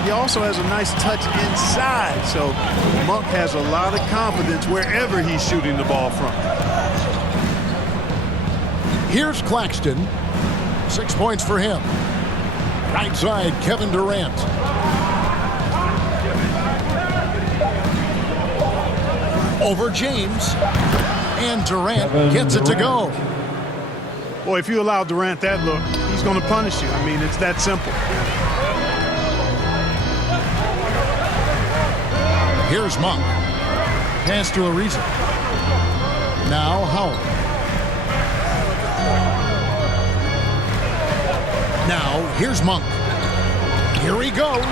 he also has a nice touch inside. So Monk has a lot of confidence wherever he's shooting the ball from. Here's Claxton. 6 points for him. Right side, Kevin Durant. Over James. And Durant gets it to go. Boy, if you allow Durant that look, he's going to punish you. I mean, it's that simple. Here's Monk. Pass to Ariza. Now Howard. Now here's Monk. Here he goes.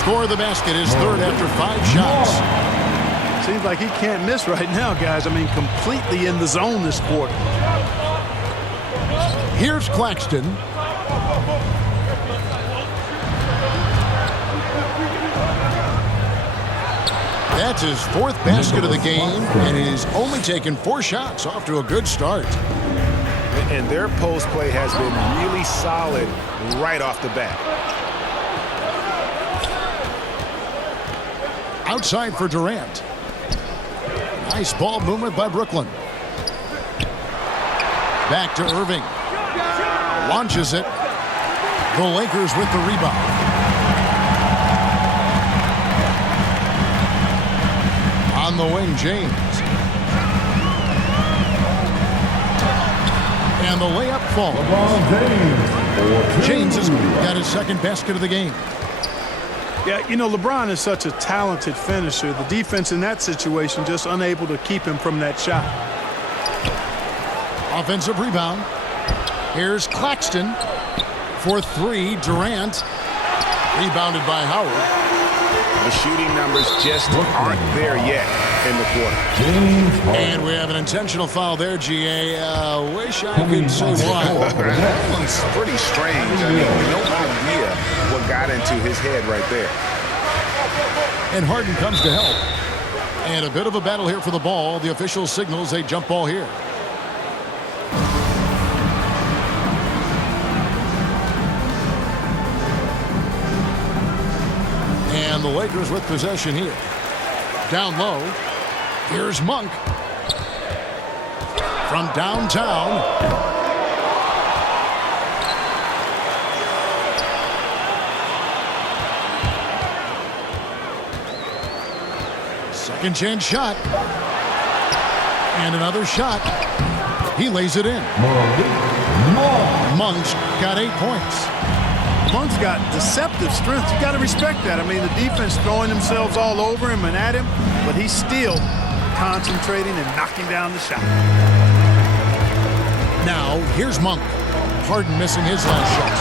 Score the basket, his third after 5 shots. Seems like he can't miss right now, guys. I mean, completely in the zone this quarter. Here's Claxton. That's his 4th basket of the game, and he's only taken 4 shots. Off to a good start. And their post play has been really solid right off the bat. Outside for Durant. Nice ball movement by Brooklyn. Back to Irving. Launches it. The Lakers with the rebound. On the wing, James. And the layup falls. James has got his 2nd basket of the game. Yeah, you know, LeBron is such a talented finisher. The defense in that situation just unable to keep him from that shot. Offensive rebound. Here's Claxton for 3. Durant. Rebounded by Howard. The shooting numbers just aren't there yet in the quarter. And we have an intentional foul there, GA. Wish I could say why. That one's pretty strange. I mean, no idea what got into his head right there. And Harden comes to help. And a bit of a battle here for the ball. The official signals a jump ball here. And the Lakers with possession here. Down low. Here's Monk. From downtown. Second chance shot. And another shot. He lays it in. Monk's got 8 points. Monk's got deceptive strength. You got to respect that. I mean, the defense throwing themselves all over him and at him, but he's still concentrating and knocking down the shot. Now, here's Monk. Harden missing his last shot.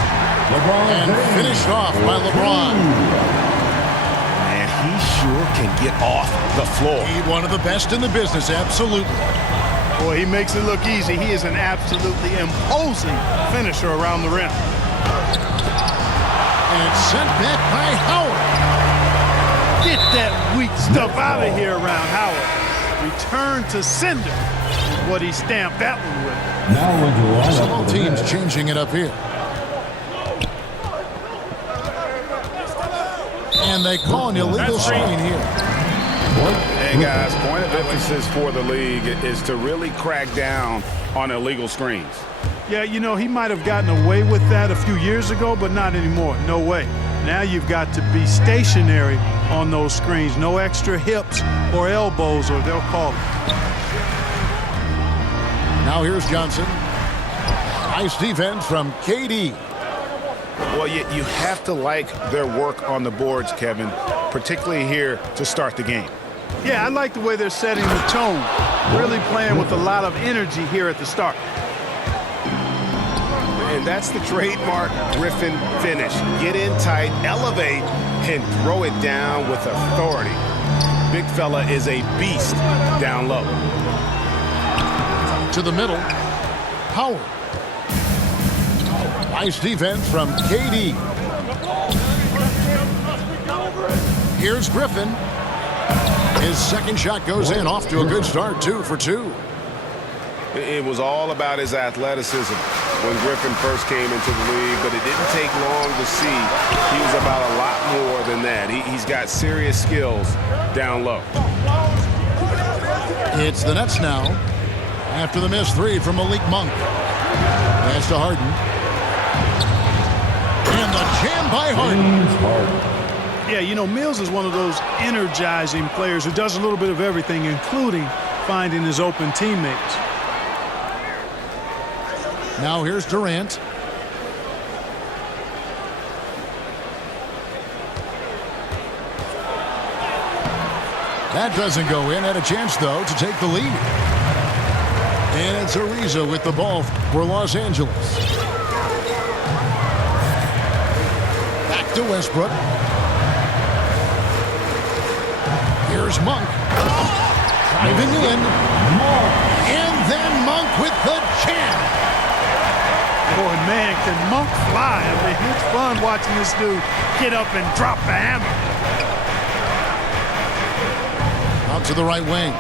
And finished off by LeBron. Man, he sure can get off the floor. He's one of the best in the business, absolutely. Boy, he makes it look easy. He is an absolutely imposing finisher around the rim. And it's sent back by Howard. Get that weak stuff out of here around Howard. Return to sender is what he stamped that one with. All teams changing it up here. And they call an illegal screen here. Hey, guys, point of emphasis for the league is to really crack down on illegal screens. Yeah, you know, he might have gotten away with that a few years ago, but not anymore. No way. Now you've got to be stationary on those screens. No extra hips or elbows, or they'll call it. Now here's Johnson. Nice defense from KD. Well, you have to like their work on the boards, Kevin, particularly here to start the game. Yeah, I like the way they're setting the tone. Really playing with a lot of energy here at the start. And that's the trademark Griffin finish. Get in tight, elevate, and throw it down with authority. Big fella is a beast down low. To the middle. Howard. Nice defense from KD. Here's Griffin. His second shot goes in. Off to a good start. 2 for 2. It was all about his athleticism when Griffin first came into the league, but it didn't take long to see he was about a lot than that. He's got serious skills down low. It's the Nets now after the missed three from Malik Monk. Pass to Harden. And the jam by Harden. Yeah, you know, Mills is one of those energizing players who does a little bit of everything, including finding his open teammates. Now here's Durant. That doesn't go in. Had a chance, though, to take the lead. And it's Ariza with the ball for Los Angeles. Back to Westbrook. Here's Monk. Driving in. And then Monk with the jam. Boy, man, can Monk fly? I mean, it's fun watching this dude get up and drop the hammer. Out to the right wing.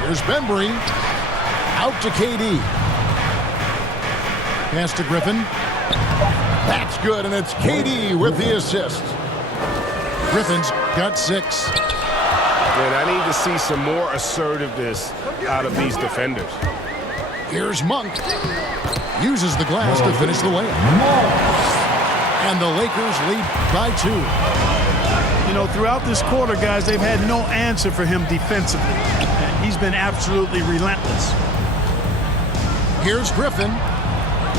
Here's Bembry. Out to KD. Pass to Griffin. That's good, and it's KD with the assist. Griffin's got 6. And I need to see some more assertiveness out of these defenders. Here's Monk. Uses the glass to finish the layup. And the Lakers lead by 2. You know, throughout this quarter, guys, they've had no answer for him defensively. And he's been absolutely relentless. Here's Griffin.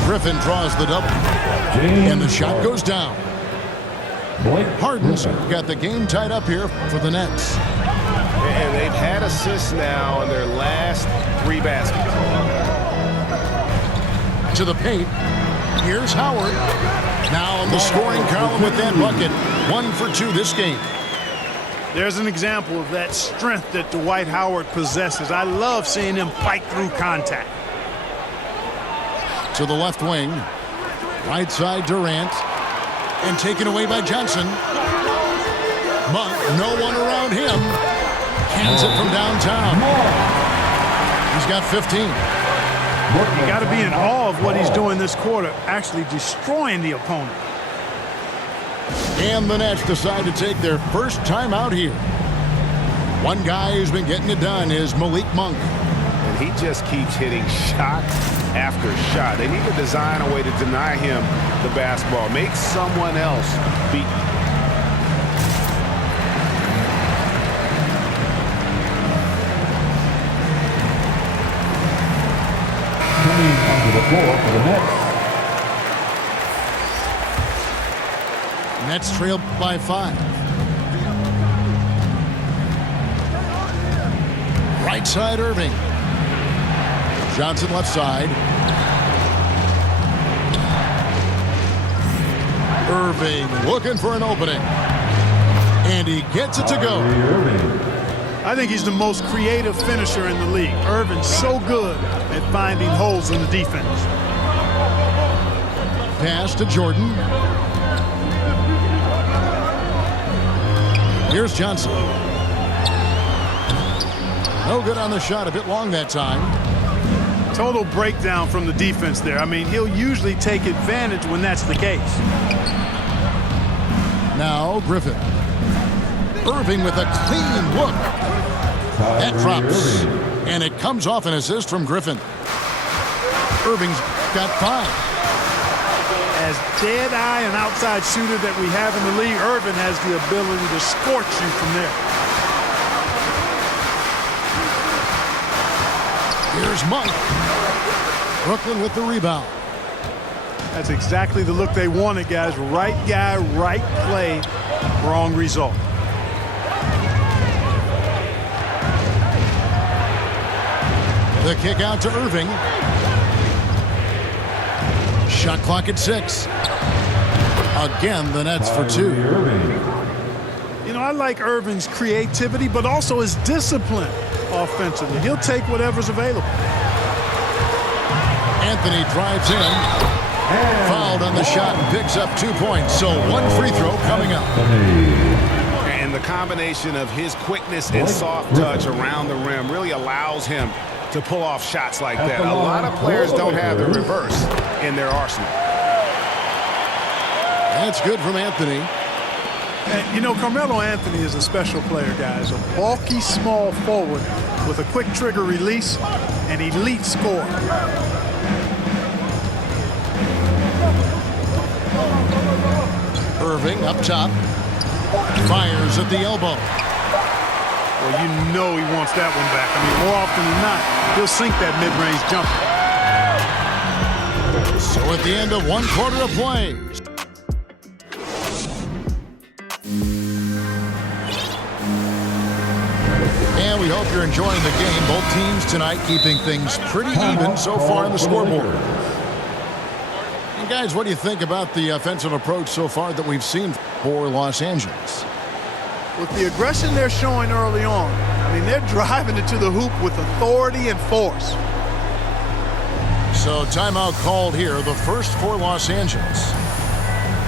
Griffin draws the double. And the shot goes down. Harden's got the game tied up here for the Nets. And they've had assists now in their last 3 baskets. To the paint. Here's Howard. Now in the scoring column with that bucket. 1 for 2 this game. There's an example of that strength that Dwight Howard possesses. I love seeing him fight through contact. To the left wing. Right side Durant. And taken away by Johnson. Monk, no one around him. Hands it from downtown. He's got 15. You got to be in awe of what he's doing this quarter, actually destroying the opponent. And the Nets decide to take their first time out here. One guy who's been getting it done is Malik Monk. And he just keeps hitting shot after shot. They need to design a way to deny him the basketball. Make someone else beat. Coming onto the floor for the Nets. Nets trail by 5. Right side Irving. Johnson left side. Irving looking for an opening. And he gets it to go. I think he's the most creative finisher in the league. Irving's so good at finding holes in the defense. Pass to Jordan. Here's Johnson. No good on the shot. A bit long that time. Total breakdown from the defense there. I mean, he'll usually take advantage when that's the case. Now Griffin. Irving with a clean look. That drops. And it comes off an assist from Griffin. Irving's got 5. As dead-eye and outside shooter that we have in the league, Irving has the ability to scorch you from there. Here's Monk. Brooklyn with the rebound. That's exactly the look they wanted, guys. Right guy, right play, wrong result. The kick out to Irving. Shot clock at 6. Again, the Nets for 2. You know, I like Irving's creativity, but also his discipline offensively. He'll take whatever's available. Anthony drives in. Fouled on the shot and picks up 2 points. So 1 free throw coming up. And the combination of his quickness and soft touch around the rim really allows him to pull off shots like that. A lot of players don't have the reverse in their arsenal. That's good from Anthony. And, you know, Carmelo Anthony is a special player, guys. A bulky, small forward with a quick trigger release and elite score. Irving up top. Fires at the elbow. Well, you know he wants that one back. I mean, more often than not, he'll sink that mid-range jumper. So at the end of 1 quarter of play. And we hope you're enjoying the game. Both teams tonight keeping things pretty even so far on the scoreboard. And guys, what do you think about the offensive approach so far that we've seen for Los Angeles? With the aggression they're showing early on, I mean, they're driving it to the hoop with authority and force. So timeout called here, the first for Los Angeles.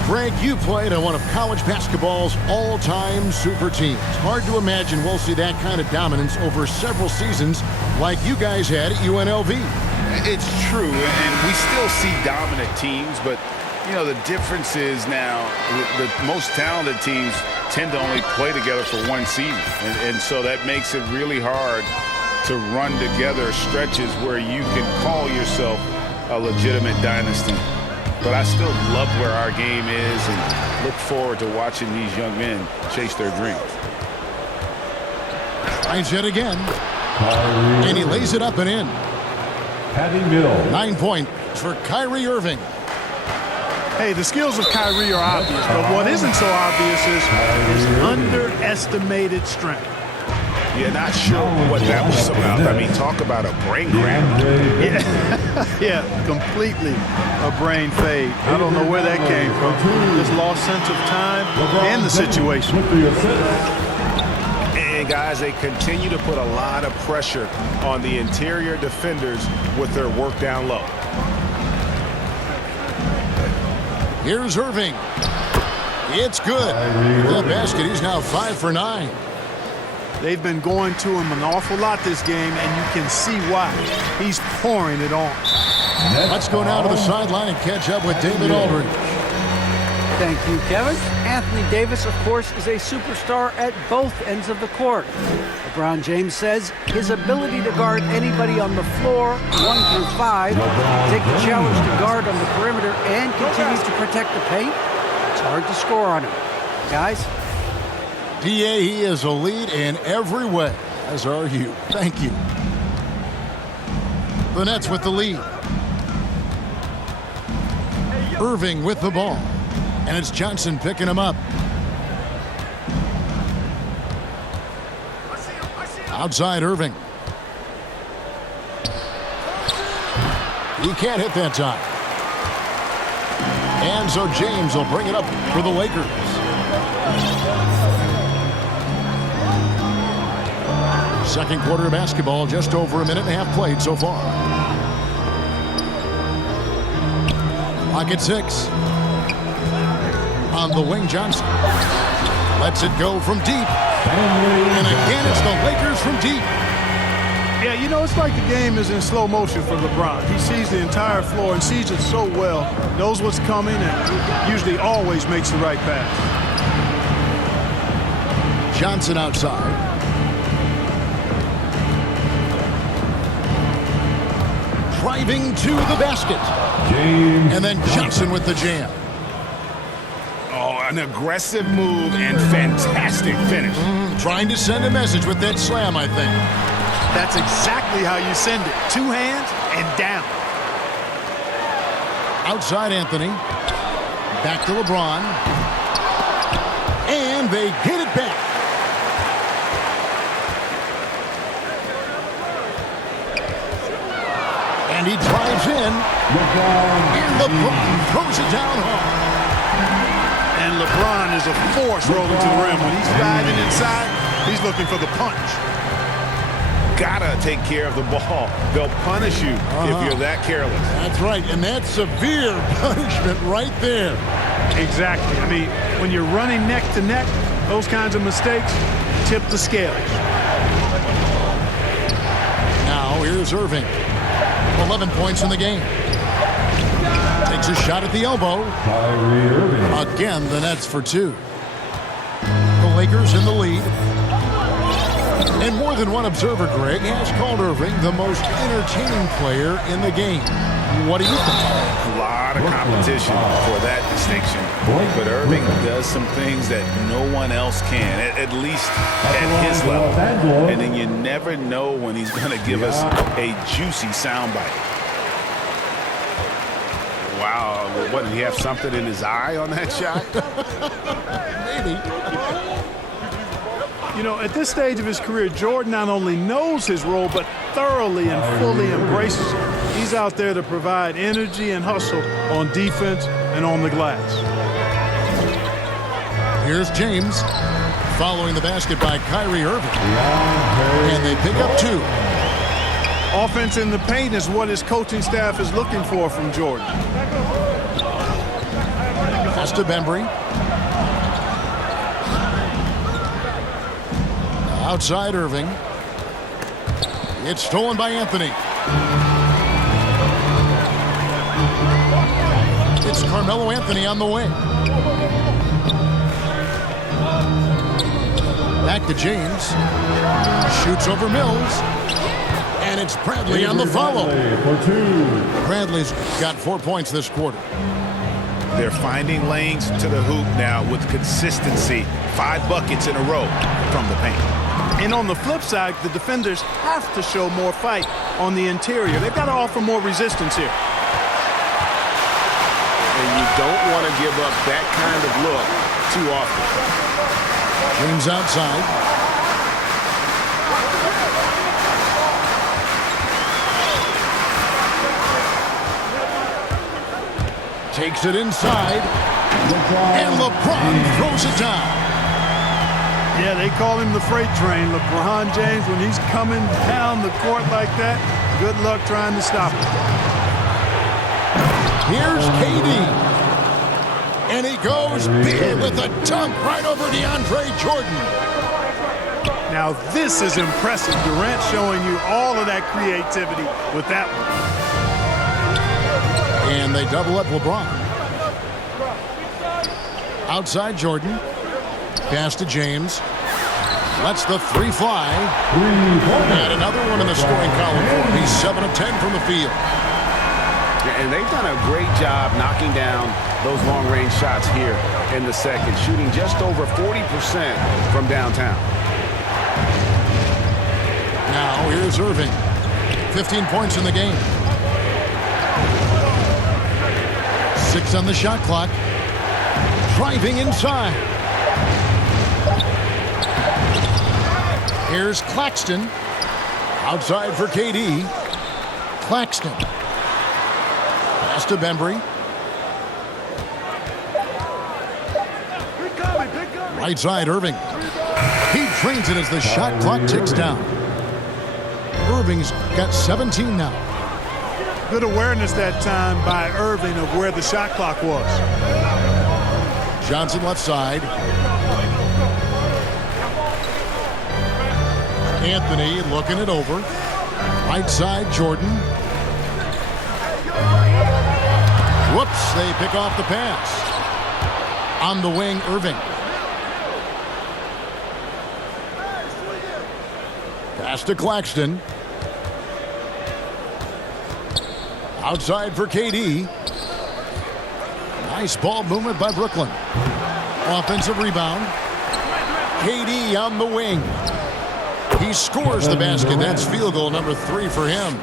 Greg, you played on one of college basketball's all-time super teams. Hard to imagine we'll see that kind of dominance over several seasons like you guys had at UNLV. It's true, and we still see dominant teams, but, you know, the difference is now the most talented teams tend to only play together for one season, and so that makes it really hard to run together stretches where you can call yourself a legitimate dynasty. But I still love where our game is and look forward to watching these young men chase their dreams. Finds it again. And he lays it up and in. 9 points for Kyrie Irving. Hey, the skills of Kyrie are obvious, but what isn't so obvious is his underestimated strength. Yeah, not sure what that was about. I mean, talk about a brain cramp. Yeah, completely a brain fade. I don't know where that came from. Just lost sense of time and the situation. And guys, they continue to put a lot of pressure on the interior defenders with their work down low. Here's Irving. It's good. The basket, he's now 5 for 9. They've been going to him an awful lot this game, and you can see why. He's pouring it on. Let's go now to the sideline and catch up with David Aldridge. Thank you, Kevin. Anthony Davis, of course, is a superstar at both ends of the court. LeBron James says his ability to guard anybody on the floor, 1 through 5, take the challenge to guard on the perimeter, and continue to protect the paint, it's hard to score on him. Guys? PA, he is a lead in every way, as are you. Thank you. The Nets with the lead. Irving with the ball. And it's Johnson picking him up. Outside Irving. He can't hit that time. And so James will bring it up for the Lakers. Second quarter of basketball, just over a minute and a half played so far. Clock at 6. On the wing, Johnson. Lets it go from deep. And again, it's the Lakers from deep. Yeah, you know, it's like the game is in slow motion for LeBron. He sees the entire floor and sees it so well, knows what's coming, and usually always makes the right pass. Johnson outside. Driving to the basket. And then Johnson with the jam. Oh, an aggressive move and fantastic finish. Trying to send a message with that slam, I think. That's exactly how you send it. 2 hands and down. Outside Anthony. Back to LeBron. And they get it back. And he drives in. And LeBron throws it down hard. And LeBron is a force rolling to the rim. When he's sliding inside, he's looking for the punch. Gotta take care of the ball. They'll punish you if you're that careless. That's right, and that's severe punishment right there. Exactly. I mean, when you're running neck to neck, those kinds of mistakes tip the scales. Now here's Irving. 11 points in the game. Takes a shot at the elbow. Kyrie Irving. A Again, the Nets for two. The Lakers in the lead. And more than one observer, Greg, has called Irving the most entertaining player in the game. What do you think? A lot of competition for that distinction. But Irving does some things that no one else can, at least at his level. And then you never know when he's going to give us a juicy soundbite. Wow, what, did he have something in his eye on that shot? Maybe. You know, at this stage of his career, Jordan not only knows his role, but thoroughly and fully embraces it. He's out there to provide energy and hustle on defense and on the glass. Here's James following the basket by Kyrie Irving. And they pick up two. Offense in the paint is what his coaching staff is looking for from Jordan. Pass to Bembry. Outside Irving. It's stolen by Anthony. It's Carmelo Anthony on the wing. Back to James. Shoots over Mills. And it's Bradley on the follow. Bradley's got 4 points this quarter. They're finding lanes to the hoop now with consistency. 5 buckets in a row from the paint. And on the flip side, the defenders have to show more fight on the interior. They've got to offer more resistance here. And you don't want to give up that kind of look too often. James outside. Takes it inside. And LeBron throws it down. Yeah, they call him the freight train. LeBron James, when he's coming down the court like that, good luck trying to stop him. Here's KD. And he goes big with a dunk right over DeAndre Jordan. Now this is impressive. Durant showing you all of that creativity with that one. And they double up LeBron. Outside Jordan. Pass to James. Lets the three fly. And another one in the scoring column for him. He's 7 of 10 from the field. And they've done a great job knocking down those long-range shots here in the second, shooting just over 40% from downtown. Now here's Irving. 15 points in the game. 6 on the shot clock. Driving inside. Here's Claxton. Outside for KD. Claxton. Pass to Bembry. Right side, Irving. He trains it as the shot clock ticks down. Irving's got 17 now. Good awareness that time by Irving of where the shot clock was. Johnson left side. Anthony looking it over. Right side, Jordan. Whoops, they pick off the pass. On the wing, Irving. Pass to Claxton. Outside for KD. Nice ball movement by Brooklyn. Offensive rebound. KD on the wing. He scores the basket. That's field goal number 3 for him.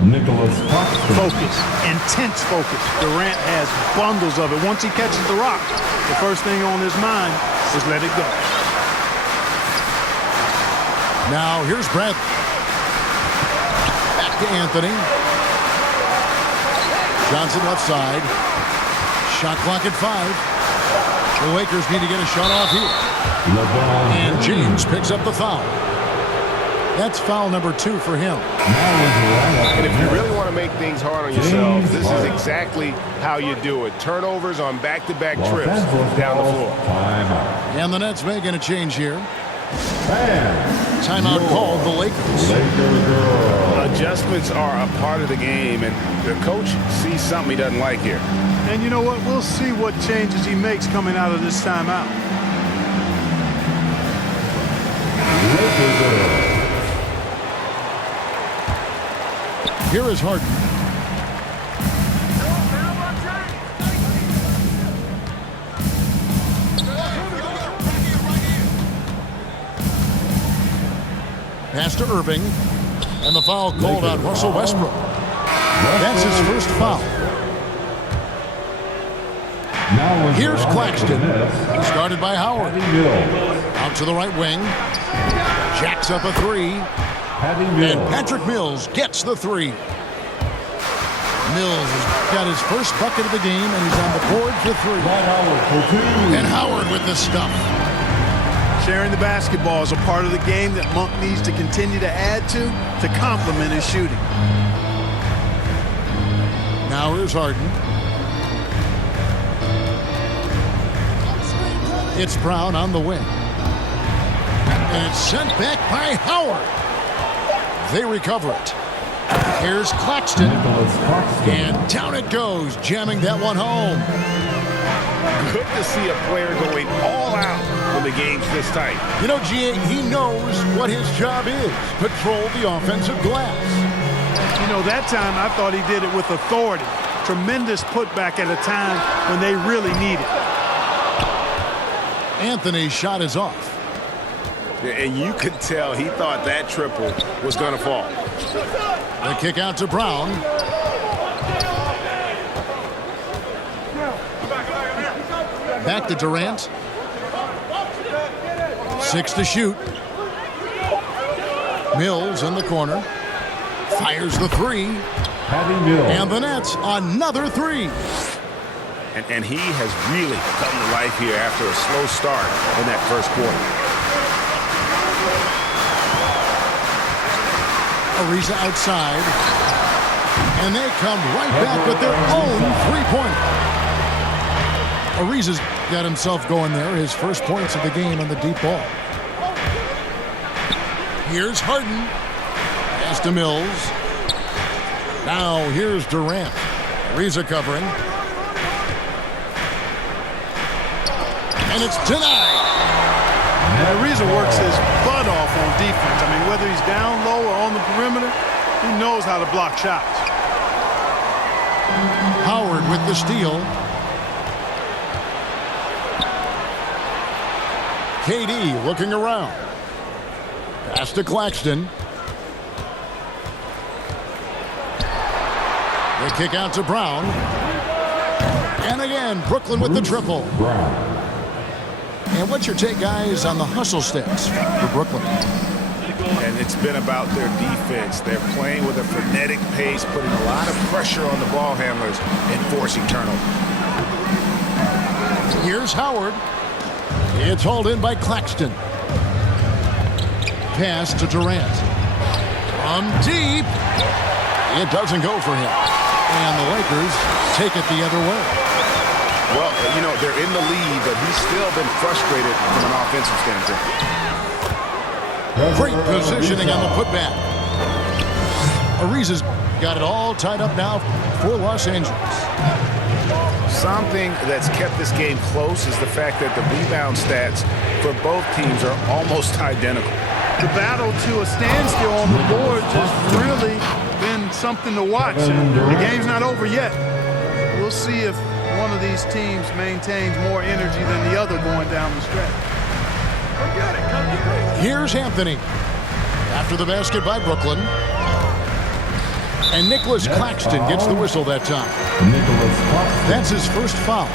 Focus, intense focus. Durant has bundles of it. Once he catches the rock, the first thing on his mind is let it go. Now here's Brad. Back to Anthony. Johnson left side. Shot clock at 5. The Lakers need to get a shot off here. And James picks up the foul. That's foul number 2 for him. And if you really want to make things hard on yourselves, this is exactly how you do it. Turnovers on back-to-back trips down the floor. And the Nets making a change here. Timeout called the Lakers. Adjustments are a part of the game, and the coach sees something he doesn't like here. And you know what? We'll see what changes he makes coming out of this timeout. Here is Harden. Pass to Irving. And the foul called on Russell Westbrook. That's his first foul. Here's Claxton. Started by Howard. Out to the right wing. Jacks up a three. And Patrick Mills gets the three. Mills has got his first bucket of the game, and he's on the board for three. And Howard with the stuff. Sharing the basketball is a part of the game that Monk needs to continue to add to complement his shooting. Now here's Harden. It's Brown on the wing. And it's sent back by Howard. They recover it. Here's Claxton. And down it goes, jamming that one home. Good to see a player going all out when the game's this tight. You know, G.A., he knows what his job is. Patrol the offensive glass. You know, that time I thought he did it with authority. Tremendous putback at a time when they really need it. Anthony's shot is off. And you could tell he thought that triple was going to fall. The kick out to Brown. Back to Durant. 6 to shoot. Mills in the corner. Fires the three. And the Nets, another three. And he has really come to life here after a slow start in that first quarter. Ariza outside. And they come right back with their own three-pointer. Ariza's got himself going there. His first points of the game on the deep ball. Here's Harden. Pass to Mills. Now here's Durant. Ariza covering. And it's denied. Ariza works his butt off on defense. I mean, whether he's down low or on the perimeter, he knows how to block shots. Howard with the steal. KD looking around. Pass to Claxton. The kick out to Brown. And again, Brooklyn with the triple. And what's your take, guys, on the hustle stats for Brooklyn? And it's been about their defense. They're playing with a frenetic pace, putting a lot of pressure on the ball handlers and forcing turnovers. Here's Howard. It's hauled in by Claxton. Pass to Durant. From deep. It doesn't go for him. And the Lakers take it the other way. Well, you know, they're in the lead, but he's still been frustrated from an offensive standpoint. Great positioning on the putback. Ariza's got it all tied up now for Los Angeles. Something that's kept this game close is the fact that the rebound stats for both teams are almost identical. The battle to a standstill on the board has really been something to watch. And the game's not over yet. We'll see if one of these teams maintains more energy than the other going down the stretch. Here's Anthony. After the basket by Brooklyn. And Nicholas Claxton gets the whistle that time. That's his first foul.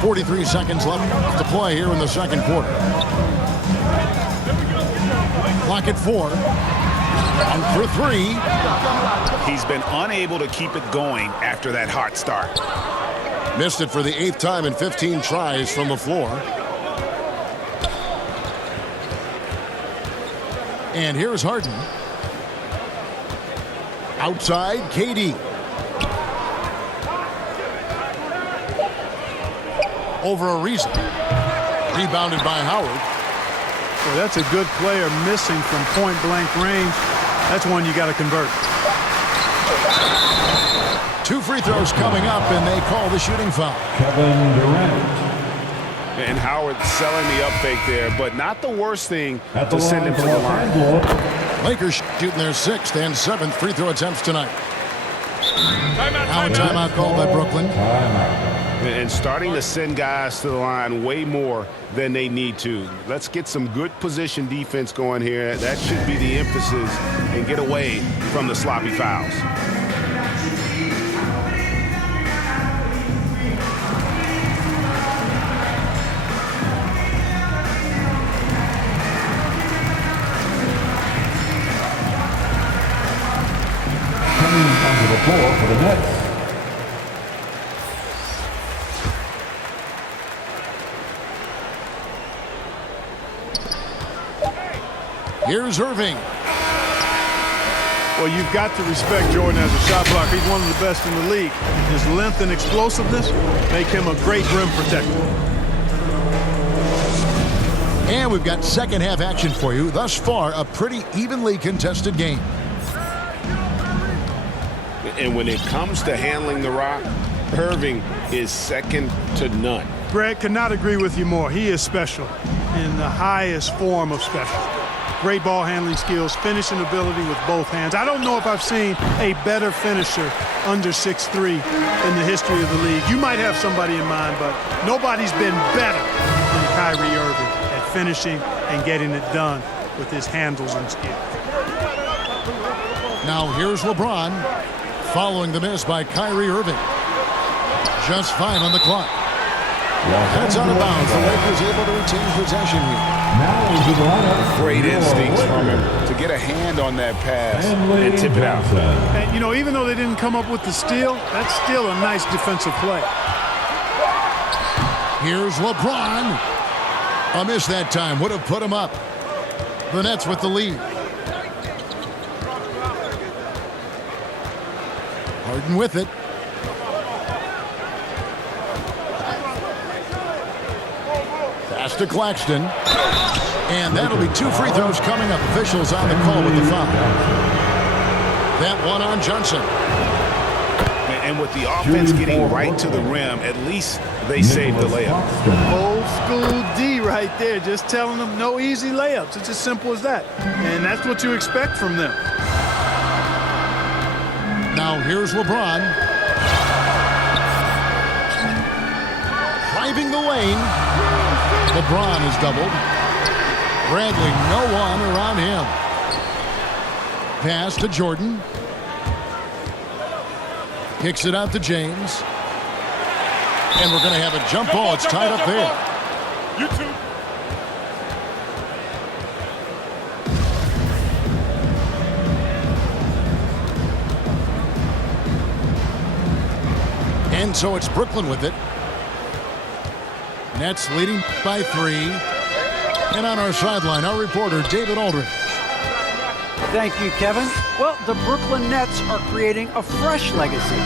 .43 seconds left to play here in the second quarter. Clock at 4. And for 3. He's been unable to keep it going after that hot start. Missed it for the 8th time in 15 tries from the floor. And here's Harden. Outside, KD. Over Ariza. Rebounded by Howard. Well, that's a good player missing from point-blank range. That's one you got to convert. 2 free throws coming up, and they call the shooting foul. Kevin Durant. And Howard selling the up fake there, but not the worst thing At to the send line him to for the Los line. Angeles. Lakers shooting their 6th and 7th free throw attempts tonight. Now a timeout called by Brooklyn. Timeout. And starting to send guys to the line way more than they need to. Let's get some good position defense going here. That should be the emphasis, and get away from the sloppy fouls. Coming onto the floor for the Nets. Here's Irving. Well, you've got to respect Jordan as a shot blocker. He's one of the best in the league. His length and explosiveness make him a great rim protector. And we've got second half action for you. Thus far, a pretty evenly contested game. And when it comes to handling the rock, Irving is second to none. Greg, could not agree with you more. He is special in the highest form of special. Great ball handling skills, finishing ability with both hands. I don't know if I've seen a better finisher under 6'3" in the history of the league. You might have somebody in mind, but nobody's been better than Kyrie Irving at finishing and getting it done with his handles and skills. Now here's LeBron following the miss by Kyrie Irving. Just 5 on the clock. That's out of bounds. The Lakers able to retain possession here. Now into the lineup. Great your instincts from him Lakers. to get a hand on that pass Stanley and tip it out. Johnson. And, you know, even though they didn't come up with the steal, that's still a nice defensive play. Here's LeBron. A miss that time would have put him up. The Nets with the lead. Harden with it. Pass to Claxton. And that'll be 2 free throws coming up. Officials on the call with the foul. That one on Johnson. And with the offense getting right to the rim, at least they saved the layup. Old school D right there, just telling them no easy layups. It's as simple as that. And that's what you expect from them. Now here's LeBron. Driving the lane. LeBron is doubled. Bradley, no one around him. Pass to Jordan. Kicks it out to James. And we're going to have a jump ball. It's tied up there. And so it's Brooklyn with it. Nets leading by 3. And on our sideline, our reporter, David Aldridge. Thank you, Kevin. Well, the Brooklyn Nets are creating a fresh legacy.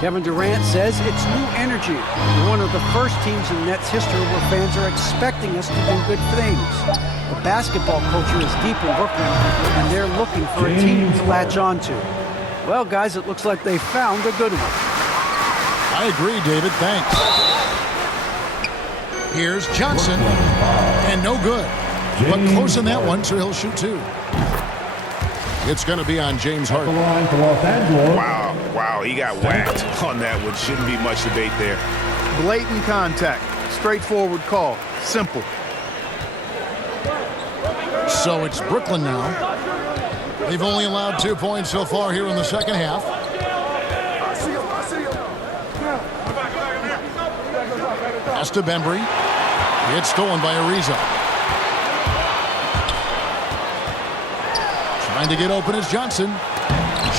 Kevin Durant says it's new energy. We're one of the first teams in Nets history where fans are expecting us to do good things. The basketball culture is deep in Brooklyn, and they're looking for a team to latch onto. Well, guys, it looks like they found a good one. I agree, David. Thanks. Here's Johnson. And no good. But close in that one, so he'll shoot 2. It's going to be on James Harden. The line for Los Angeles. Wow, he got whacked on that one. Shouldn't be much debate there. Blatant contact. Straightforward call. Simple. So it's Brooklyn now. They've only allowed 2 points so far here in the second half. Pass to Bembry. It's stolen by Ariza. Trying to get open is Johnson.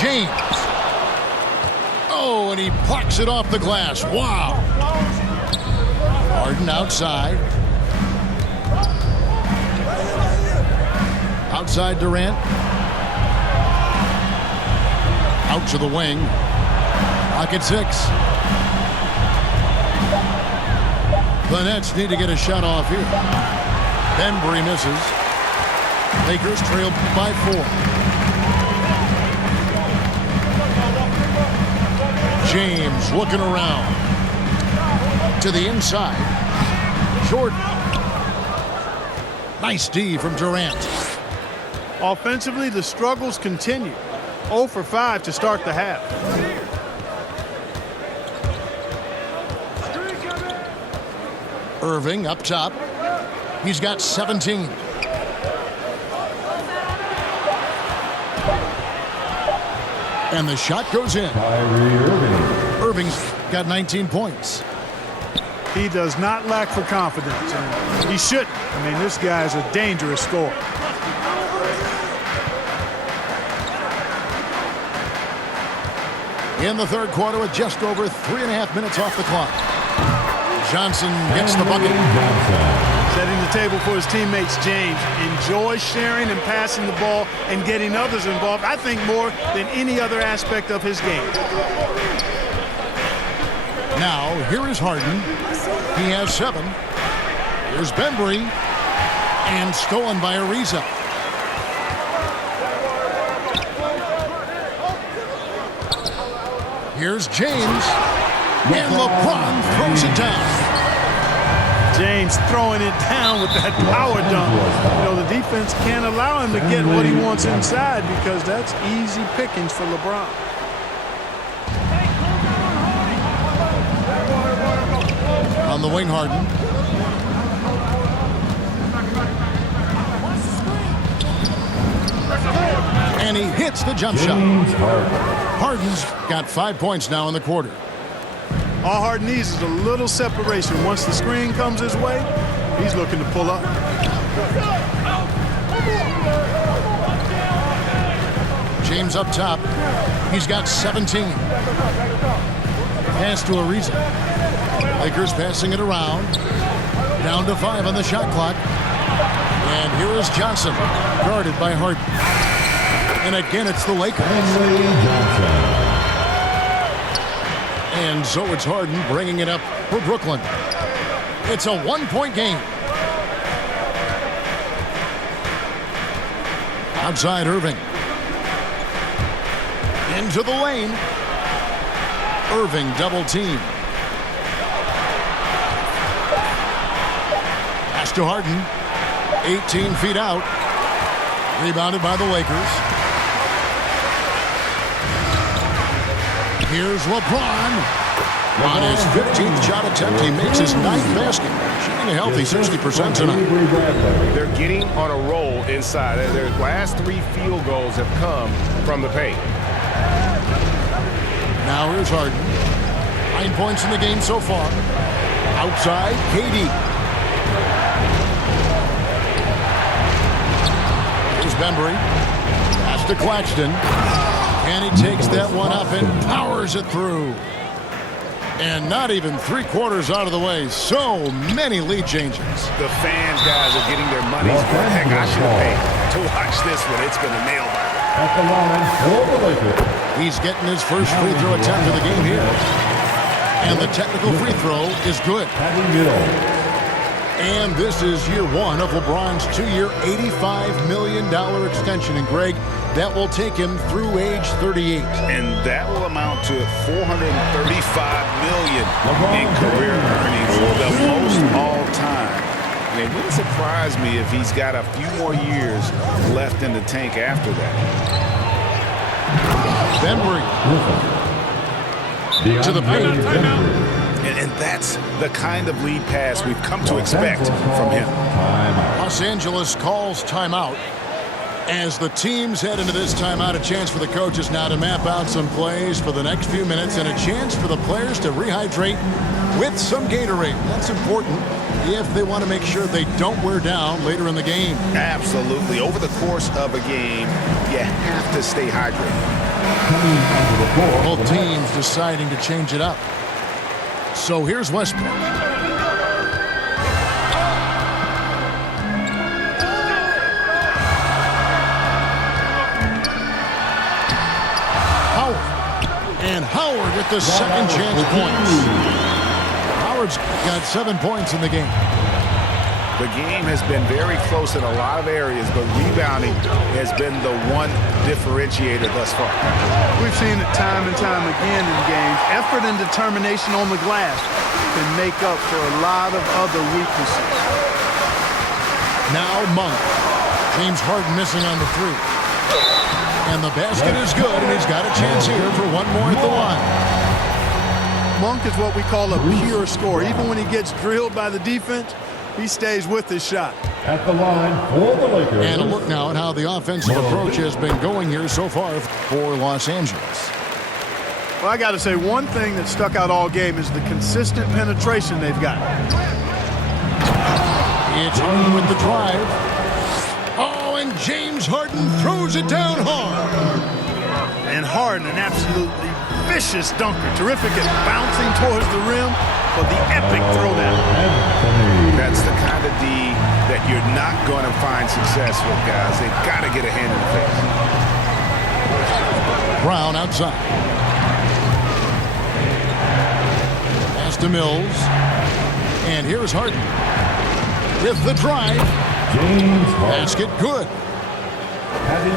James. Oh, and he plucks it off the glass. Wow. Harden outside. Outside Durant. Out to the wing. Clock at 6. The Nets need to get a shot off here. Bembry misses. Lakers trail by 4. James looking around. To the inside. Jordan. Nice D from Durant. Offensively, the struggles continue. 0 for 5 to start the half. Irving up top. He's got 17. And the shot goes in. Kyrie Irving. Irving's got 19 points. He does not lack for confidence, and he shouldn't. I mean, this guy's a dangerous scorer. In the third quarter with just over 3.5 minutes off the clock. Johnson gets the bucket. Setting the table for his teammates, James enjoys sharing and passing the ball and getting others involved, I think, more than any other aspect of his game. Now, here is Harden. He has 7. Here's Bembry. And stolen by Ariza. Here's James. And LeBron throws it down. James throwing it down with that power dunk. You know, the defense can't allow him to get what he wants inside because that's easy pickings for LeBron. On the wing, Harden. And he hits the jump shot. Harden's got 5 points now in the quarter. All Harden needs is a little separation. Once the screen comes his way, he's looking to pull up. James up top. He's got 17. Pass to Ariza. Lakers passing it around. Down to 5 on the shot clock. And here is Johnson, guarded by Harden. And again, it's the Lakers. And so it's Harden bringing it up for Brooklyn. It's a 1-point game. Outside Irving. Into the lane. Irving double team. Pass to Harden. 18 feet out. Rebounded by the Lakers. Here's LeBron. On his 15th shot attempt, he makes his 9th basket. Shooting a healthy 60% tonight. They're getting on a roll inside. Their last 3 field goals have come from the paint. Now here's Harden. 9 points in the game so far. Outside, KD. Here's Bembry. Pass to Claxton. And he takes that one up and powers it through. And not even 3/4 out of the way. So many lead changes. The fans, guys, are getting their money's worth. Heck, I should have paid to watch this one. It's been a nail biter. At the line for the Lakers. He's getting his first free throw attempt of the game here. And the technical free throw is good. And this is year 1 of LeBron's 2-year, $85 million extension. And Greg, that will take him through age 38. And that will amount to $435 million in career earnings, the most all time. And it wouldn't surprise me if he's got a few more years left in the tank after that. Bembry to the paint. And that's the kind of lead pass we've come to expect from him. Los Angeles calls timeout. As the teams head into this timeout, a chance for the coaches now to map out some plays for the next few minutes and a chance for the players to rehydrate with some Gatorade. That's important if they want to make sure they don't wear down later in the game. Absolutely. Over the course of a game, you have to stay hydrated. Both teams deciding to change it up. So here's Westbrook. Howard. with the second chance points. Howard's got 7 points in the game. The game has been very close in a lot of areas, but rebounding has been the one differentiator thus far. We've seen it time and time again in games. Effort and determination on the glass can make up for a lot of other weaknesses. Now Monk. James Harden missing on the three. And the basket is good, and he's got a chance here for one more at the line. Monk is what we call a pure scorer. Even when he gets drilled by the defense, he stays with his shot. At the line for the Lakers. And a look now at how the offensive approach has been going here so far for Los Angeles. Well, I got to say, one thing that stuck out all game is the consistent penetration they've got. It's Harden with the drive. Oh, and James Harden throws it down hard. And Harden, an absolutely vicious dunker. Terrific at bouncing towards the rim for the epic throwdown. That's the kind of D that you're not going to find success with, guys. They've got to get a hand in the face. Brown outside. Pass to Mills. And here's Harden with the drive. James Harden. Basket good.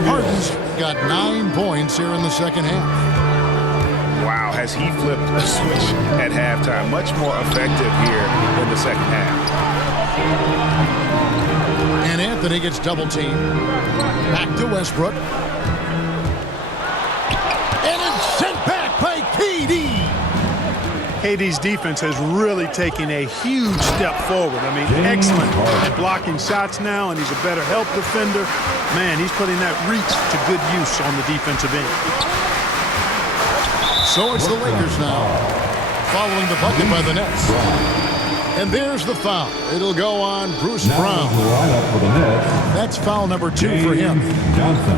Harden's got 9 points here in the second half. Wow, has he flipped a switch at halftime. Much more effective here in the second half. And Anthony gets double teamed. Back to Westbrook. And it's sent back by KD. KD's defense has really taken a huge step forward. I mean, excellent at blocking shots now, and he's a better help defender. Man, he's putting that reach to good use on the defensive end. So it's the Lakers now, following the bucket by the Nets. And there's the foul. It'll go on Bruce Brown. The lineup for the Nets. That's foul number 2 for him. Johnson.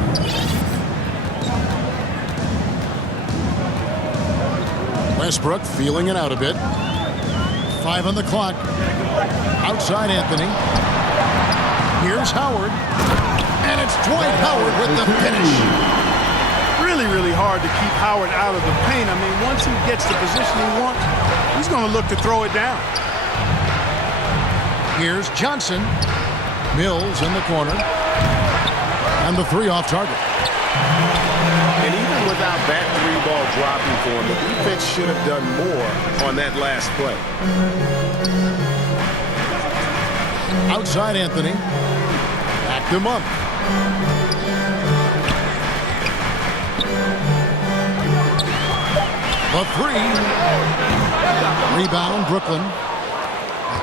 Westbrook feeling it out a bit. 5 on the clock. Outside Anthony. Here's Howard. And it's Dwight Howard with the finish. Really hard to keep Howard out of the paint. I mean, once he gets the position he wants, he's going to look to throw it down. Here's Johnson. Mills in the corner. And the 3 off target. And even without that 3-ball dropping for him, the defense should have done more on that last play. Outside Anthony. Back to Monk. The 3. Rebound, Brooklyn.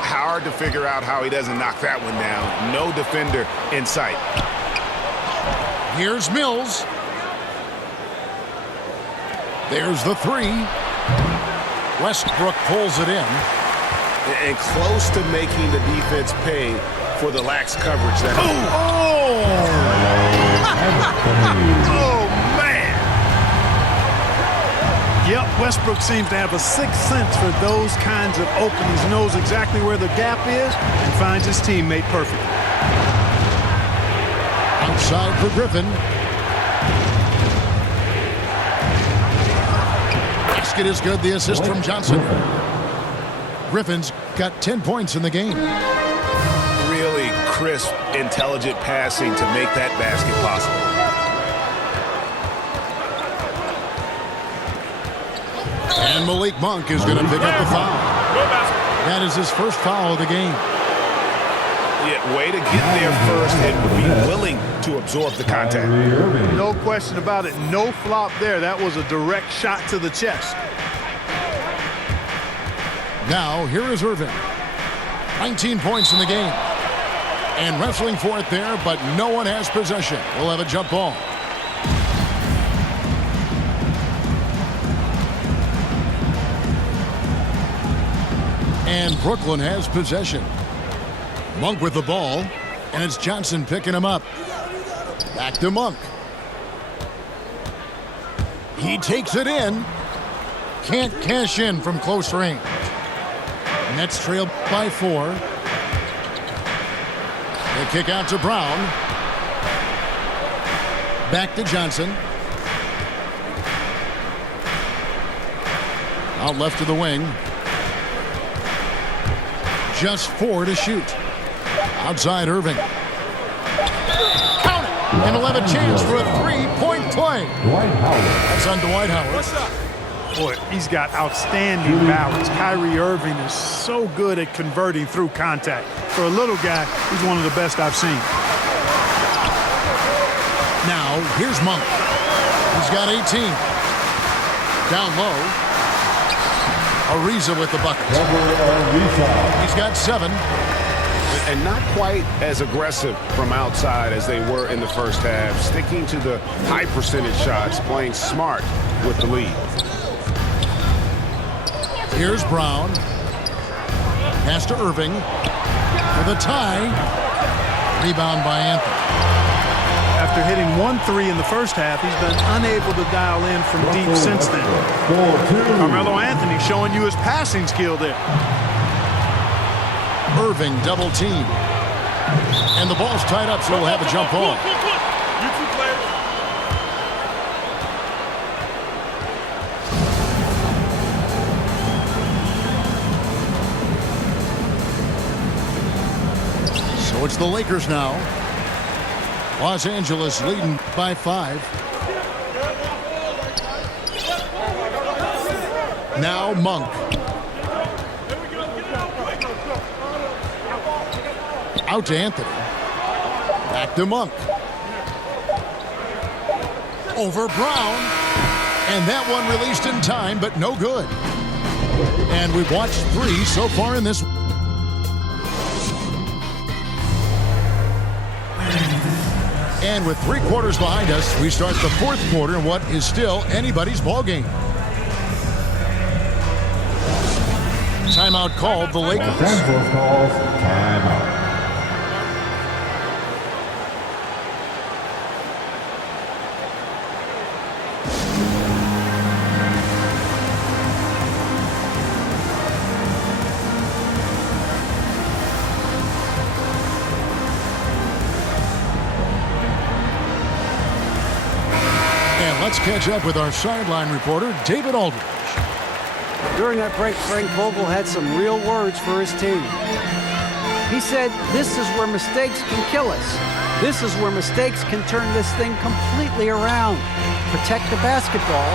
Hard to figure out how he doesn't knock that one down. No defender in sight. Here's Mills. There's the 3. Westbrook pulls it in. And close to making the defense pay for the lax coverage. That Oh, man. Yep, Westbrook seems to have a sixth sense for those kinds of openings. Knows exactly where the gap is and finds his teammate perfect. Outside for Griffin. Basket is good. The assist from Johnson. Griffin's got 10 points in the game. really crisp, intelligent passing to make that basket possible. And Malik Monk is going to pick up the foul. That is his first foul of the game. Yeah, way to get there first and be willing to absorb the contact. No question about it. No flop there. That was a direct shot to the chest. Now, here is Irving. 19 points in the game. And wrestling for it there, but no one has possession. We'll have a jump ball. And Brooklyn has possession. Monk with the ball, and it's Johnson picking him up. Back to Monk. He takes it in. Can't cash in from close range. Nets trail by 4. They kick out to Brown. Back to Johnson. Out left to the wing. Just 4 to shoot. Outside Irving. Count it! And he'll have a chance for a 3-point play. Dwight Howard. That's on Dwight Howard. Boy, he's got outstanding balance. Kyrie Irving is so good at converting through contact. For a little guy, he's one of the best I've seen. Now, here's Monk. He's got 18. Down low. Ariza with the bucket. He's got 7. And not quite as aggressive from outside as they were in the first half. Sticking to the high percentage shots, playing smart with the lead. Here's Brown. Pass to Irving. For the tie. Rebound by Anthony. After hitting 1-3 in the first half, he's been unable to dial in from deep since then. Carmelo Anthony showing you his passing skill there. Irving double team. And the ball's tied up, so we'll have a jump ball. So it's the Lakers now. Los Angeles leading by 5. Now Monk. Out to Anthony. Back to Monk. Over Brown. And that one released in time, but no good. And we've watched 3 so far in this. And with 3 quarters behind us, we start the 4th quarter in what is still anybody's ball game. Timeout called the Lakers. Los Angeles calls timeout. Let's catch up with our sideline reporter, David Aldridge. During that break, Frank Vogel had some real words for his team. He said, "This is where mistakes can kill us. This is where mistakes can turn this thing completely around. Protect the basketball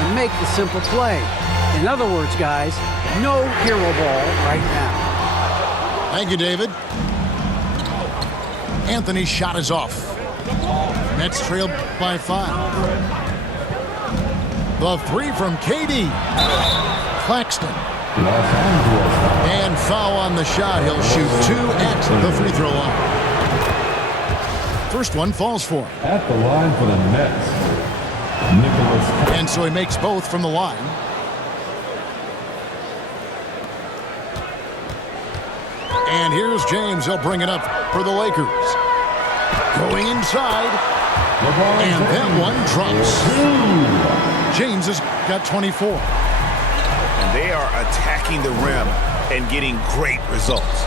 and make the simple play." In other words, guys, no hero ball right now. Thank you, David. Anthony's shot is off. Nets trailed by 5. The 3 from KD. Claxton. Los Angeles. And foul on the shot. He'll shoot 2 at the free throw line. First one falls for him. At the line for the Nets, Nicholas. And so he makes both from the line. And here's James. He'll bring it up for the Lakers. Going inside. LeBron And that James. one drops. 2. James has got 24. And they are attacking the rim and getting great results.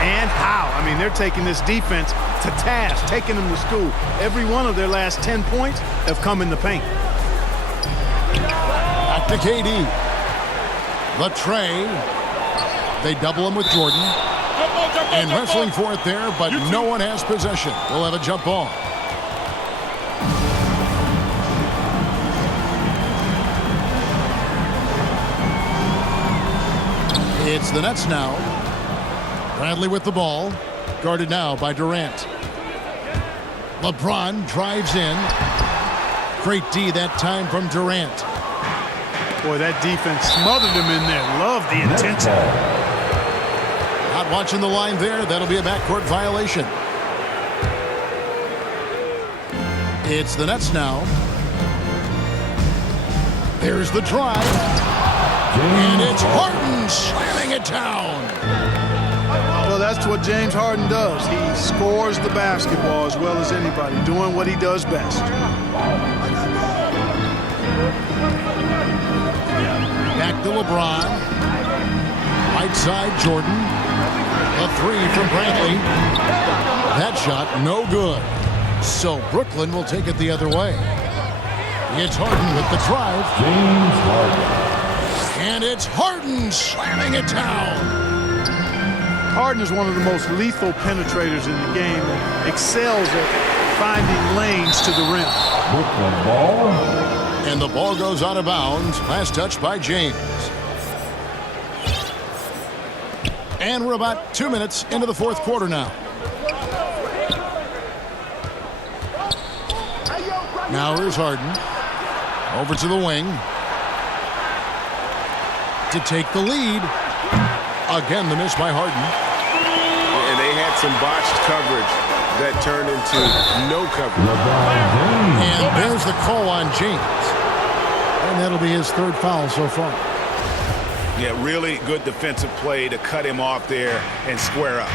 And how? I mean, they're taking this defense to task, taking them to school. Every one of their last 10 points have come in the paint. Back to KD. The tray. They double him with Jordan. And wrestling for it there, but no one has possession. We'll have a jump ball. It's the Nets now. Bradley with the ball. Guarded now by Durant. LeBron drives in. Great D that time from Durant. Boy, that defense smothered him in there. Love the intensity. Not watching the line there. That'll be a backcourt violation. It's the Nets now. There's the drive. And it's Harden slamming it down. Well, that's what James Harden does. He scores the basketball as well as anybody, doing what he does best. Back to LeBron. Right side, Jordan. A 3 from Bradley. That shot, no good. So Brooklyn will take it the other way. It's Harden with the drive. James Harden. And it's Harden slamming it down. Harden is one of the most lethal penetrators in the game and excels at finding lanes to the rim. With the ball. And the ball goes out of bounds. Last touch by James. And we're about 2 minutes into the fourth quarter now. Now here's Harden. Over to the wing. To take the lead. Again, the miss by Harden. And they had some botched coverage that turned into no coverage. And there's the call on James. And that'll be his third foul so far. Yeah, really good defensive play to cut him off there and square up.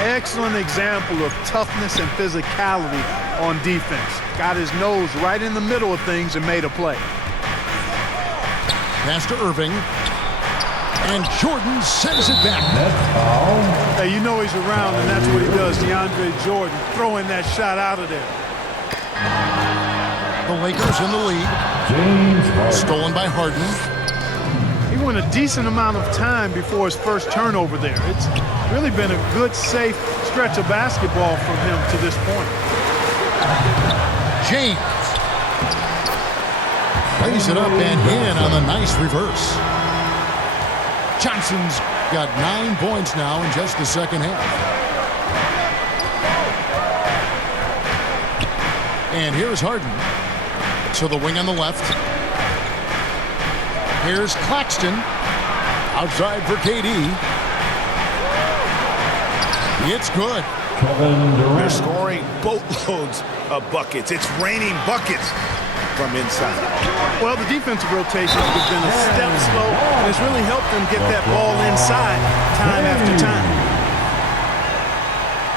Excellent example of toughness and physicality on defense. Got his nose right in the middle of things and made a play. Pass to Irving. And Jordan sends it back. Hey, you know he's around, and that's what he does. DeAndre Jordan throwing that shot out of there. The Lakers in the lead. James Stolen by Harden. He went a decent amount of time before his first turnover there. It's really been a good, safe stretch of basketball from him to this point. James plays it up and in on the nice reverse. Johnson's got 9 points now in just the second half. And here's Harden to the wing on the left. Here's Claxton outside for KD. It's good. They're scoring boatloads of buckets. It's raining buckets from inside. Well, the defensive rotations have been a step slow, and it's really helped them get that ball inside time after time.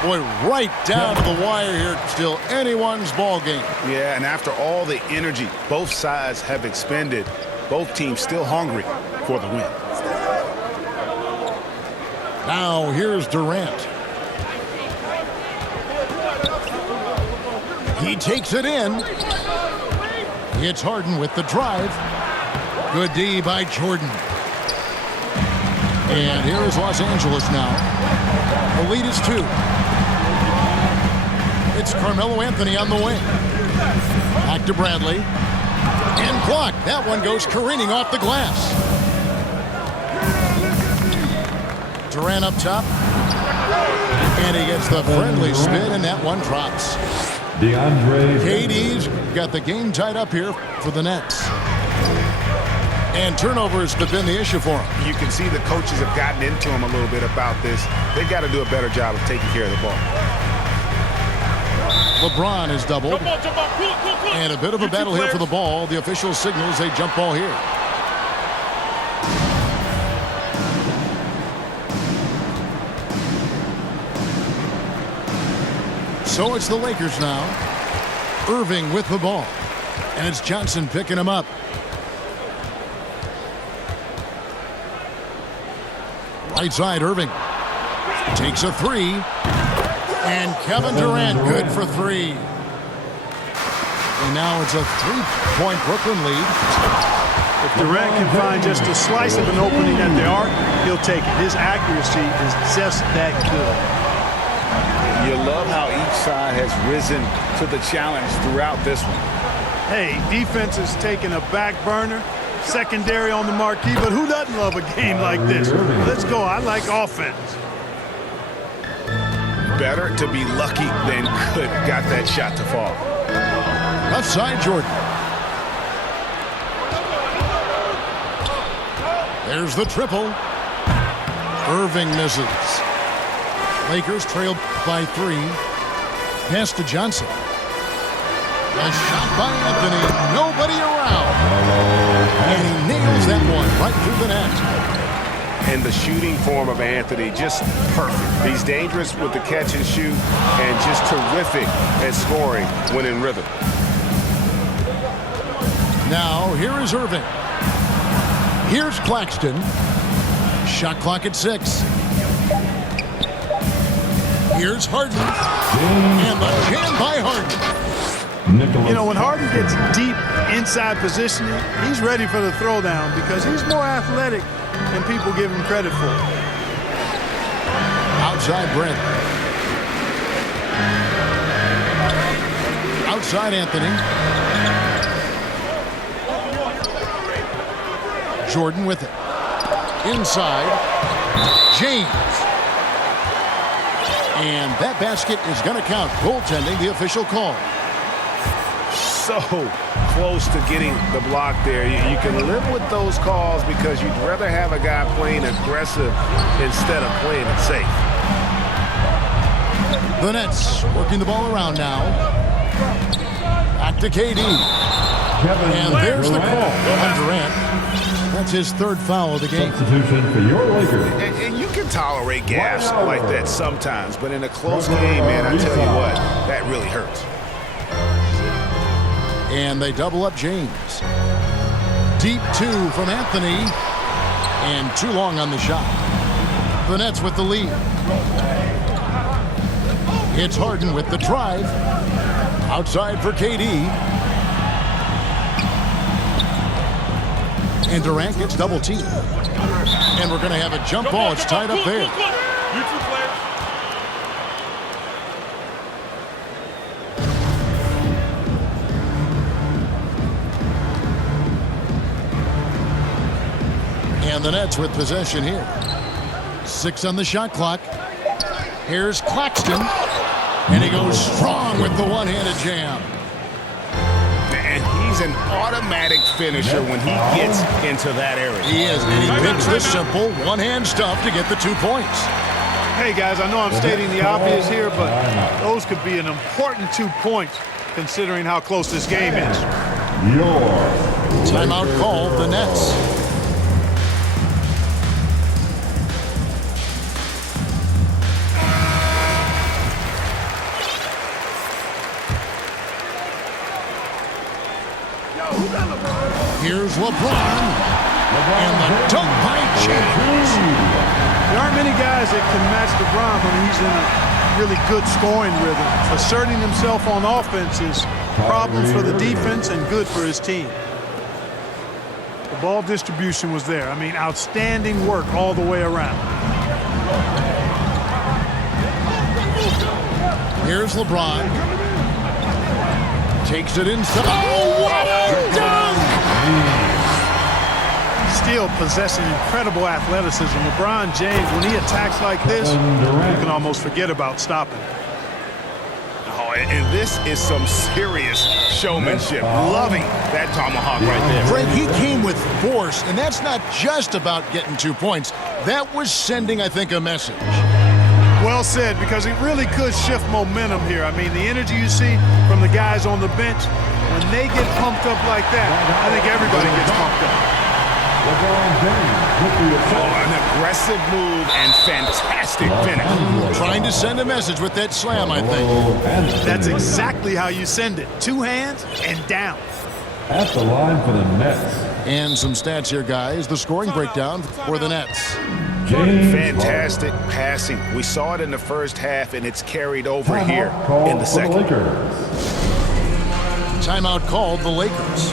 Boy, right down to the wire here. Still anyone's ball game. Yeah, and after all the energy both sides have expended, both teams still hungry for the win. Now here's Durant. He takes it in. It's Harden with the drive. Good D by Jordan. And here is Los Angeles now. The lead is 2. It's Carmelo Anthony on the wing. Back to Bradley. And blocked. That one goes careening off the glass. Durant up top. And he gets the friendly spin, and that one drops. KD's got the game tied up here for the Nets. And turnovers have been the issue for him. You can see the coaches have gotten into him a little bit about this. They've got to do a better job of taking care of the ball. LeBron is doubled. And a bit of a battle here for the ball. The official signals a jump ball here. So it's the Lakers now. Irving with the ball. And it's Johnson picking him up. Right side, Irving. Takes a 3. And Kevin Durant good for 3. And now it's a 3-point Brooklyn lead. If Durant can find just a slice of an opening at the arc, he'll take it. His accuracy is just that good. You love how each side has risen to the challenge throughout this one. Hey, defense is taking a back burner, secondary on the marquee, but who doesn't love a game like this? Let's go. I like offense. Better to be lucky than good. Got that shot to fall. Left side, Jordan. There's the triple. Irving misses. Lakers trail by 3. Pass to Johnson. A shot by Anthony. Nobody around. And he nails that one right through the net. And the shooting form of Anthony, just perfect. He's dangerous with the catch and shoot and just terrific at scoring when in rhythm. Now, here is Irving. Here's Claxton. Shot clock at 6. Here's Harden. And the jam by Harden. Nicholas. You know, when Harden gets deep inside positioning, he's ready for the throwdown because he's more athletic than people give him credit for. Outside Brent. Outside Anthony. Jordan with it. Inside. James. And that basket is going to count. Goaltending, the official call. So close to getting the block there. You can live with those calls because you'd rather have a guy playing aggressive instead of playing it safe. The Nets working the ball around now. Back to KD. And there's the call on Durant. That's his third foul of the game. Substitution for your Lakers. And you can tolerate gaffes like that sometimes, but in a close game, man, I tell you what, that really hurts. And they double up James. Deep two from Anthony. And too long on the shot. The Nets with the lead. It's Harden with the drive. Outside for KD. And Durant gets double teamed. And we're going to have a jump ball. It's tied up there. And the Nets with possession here. 6 on the shot clock. Here's Claxton. And he goes strong with the one-handed jam. And he's an automatic finisher when he gets into that area. He is, and he picks the simple one-hand stuff to get the 2 points. Hey, guys, I know I'm stating the obvious here, but those could be an important 2 points considering how close this game is. Timeout called the Nets. Here's LeBron. And the dunk by James. There aren't many guys that can match LeBron when he's in a really good scoring rhythm. Asserting himself on offense is problems for the defense and good for his team. The ball distribution was there. I mean, outstanding work all the way around. Here's LeBron. Takes it inside. Oh, what a dunk! Still possessing incredible athleticism. LeBron James, when he attacks like this, you can almost forget about stopping. Oh, and this is some serious showmanship. Loving that tomahawk right there. Frank, he came with force, and that's not just about getting 2 points. That was sending, I think, a message. Well said, because it really could shift momentum here. I mean, the energy you see from the guys on the bench, when they get pumped up like that, I think everybody gets pumped up. Lebron James with the assist. Oh, an aggressive move and fantastic finish. Trying to send a message with that slam, I think. That's exactly how you send it. 2 hands and down. At the line for the Nets. And some stats here, guys. The scoring breakdown for the Nets. James Fantastic passing. We saw it in the first half, and it's carried over here in the second. Timeout called the Lakers.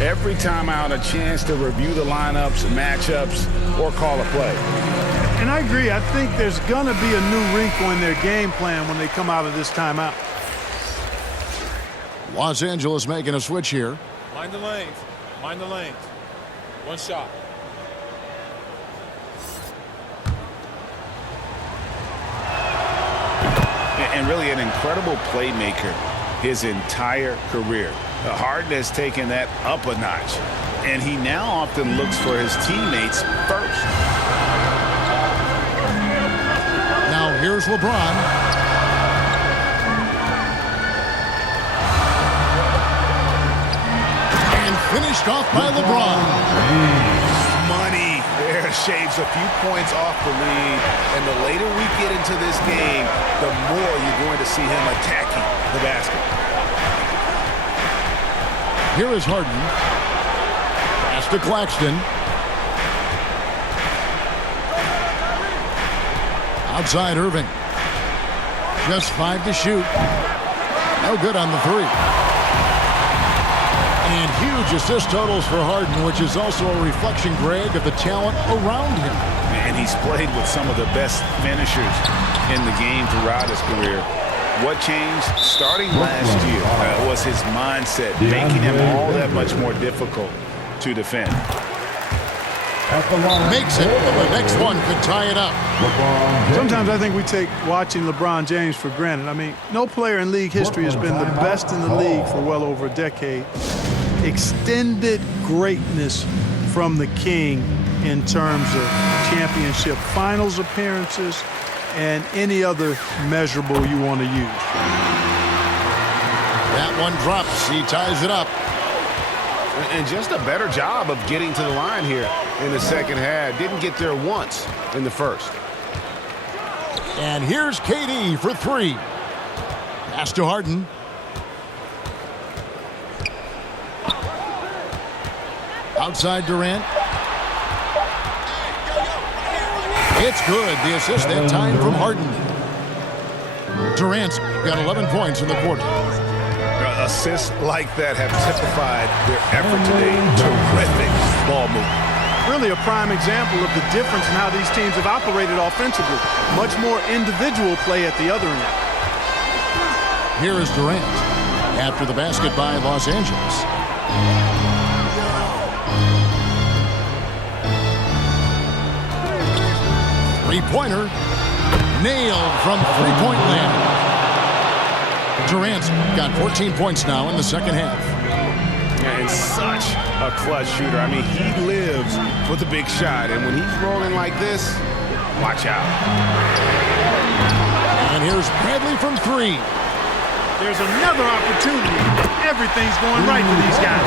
Every timeout, a chance to review the lineups, matchups, or call a play. And I agree. I think there's going to be a new wrinkle in their game plan when they come out of this timeout. Los Angeles making a switch here. Mind the lanes. Mind the lanes. One shot. And really an incredible playmaker his entire career. Harden has taken that up a notch, and he now often looks for his teammates first. Now here's LeBron. And finished off by LeBron. Money there shaves a few points off the lead, and the later we get into this game, the more you're going to see him attacking the basket. Here is Harden. Pass to Claxton. Outside Irving. Just 5 to shoot. No good on the 3. Huge assist totals for Harden, which is also a reflection, Greg, of the talent around him. And he's played with some of the best finishers in the game throughout his career. What changed starting last year was his mindset, making him all that much more difficult to defend. Makes it, but the next one could tie it up. Sometimes I think we take watching LeBron James for granted. I mean, no player in league history has been the best in the league for well over a decade. Extended greatness from the king in terms of championship finals appearances and any other measurable you want to use. That one drops. He ties it up. And just a better job of getting to the line here in the second half. Didn't get there once in the first. And here's KD for three. Pass to Harden. Outside Durant. It's good. The assist that time from Harden. Durant's got 11 points in the quarter. Assists like that have typified their effort today. Terrific ball movement. Really a prime example of the difference in how these teams have operated offensively. Much more individual play at the other end. Here is Durant after the basket by Los Angeles. Three-pointer nailed from three-point land. Durant's got 14 points now in the second half. And such a clutch shooter. I mean, he lives with a big shot. And when he's rolling like this, watch out. And here's Bradley from three. There's another opportunity. Everything's going right for these guys.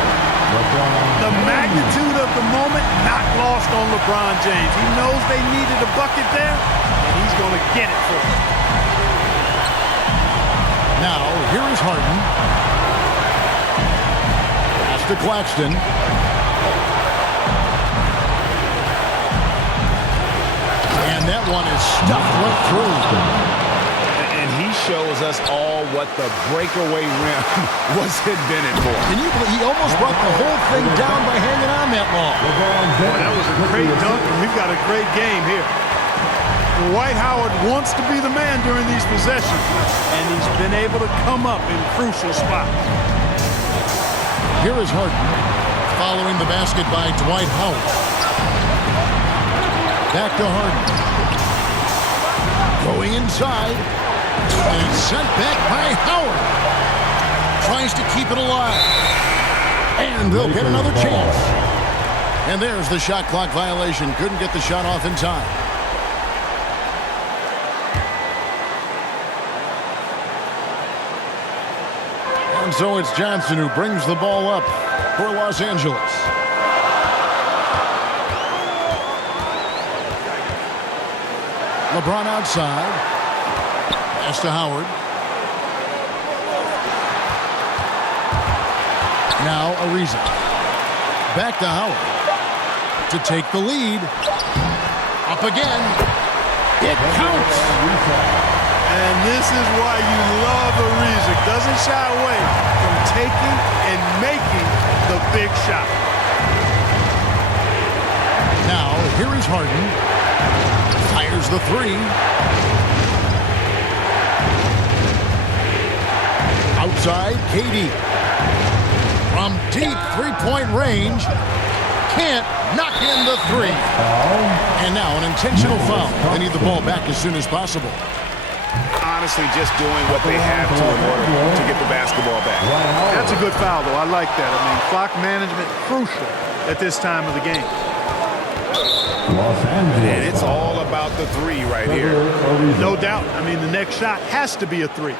The magnitude of the moment not lost on LeBron James. He knows they needed a bucket there, and he's going to get it for them. Now, here is Harden. Pass to Claxton. And that one is stuffed right through. And he shows us all what the breakaway rim was invented for. Can you believe he almost brought the whole thing down by hanging on that long? Boy, that was a great dunk, and we've got a great game here. Dwight Howard wants to be the man during these possessions, and he's been able to come up in crucial spots. Here is Harden following the basket by Dwight Howard. Back to Harden. Going inside. And it's sent back by Howard. Tries to keep it alive. And they'll get another chance. And there's the shot clock violation. Couldn't get the shot off in time. And so it's Johnson who brings the ball up for Los Angeles. LeBron outside. Pass to Howard. Now Ariza. Back to Howard. To take the lead. Up again. It counts. And this is why you love Ariza. Doesn't shy away from taking and making the big shot. Now, here is Harden. Fires the three. Outside, KD. From deep three-point range. Can't knock in the three. And now an intentional foul. They need the ball back as soon as possible. Honestly, just doing what they have to in order to get the basketball back. That's a good foul, though. I like that. I mean, clock management crucial at this time of the game. And it's all about the three right here. No doubt. I mean, the next shot has to be a three.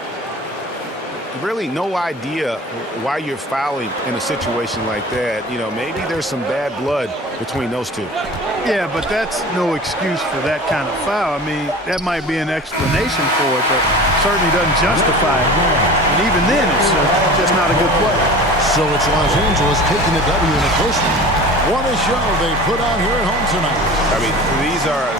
Really no idea why you're fouling in a situation like that. You know, maybe there's some bad blood between those two. Yeah, but that's no excuse for that kind of foul. I mean, that might be an explanation for it, but certainly doesn't justify it. And even then, it's just not a good play. So it's Los Angeles taking the W in a close one. What a show they put on here at home tonight. I mean, these are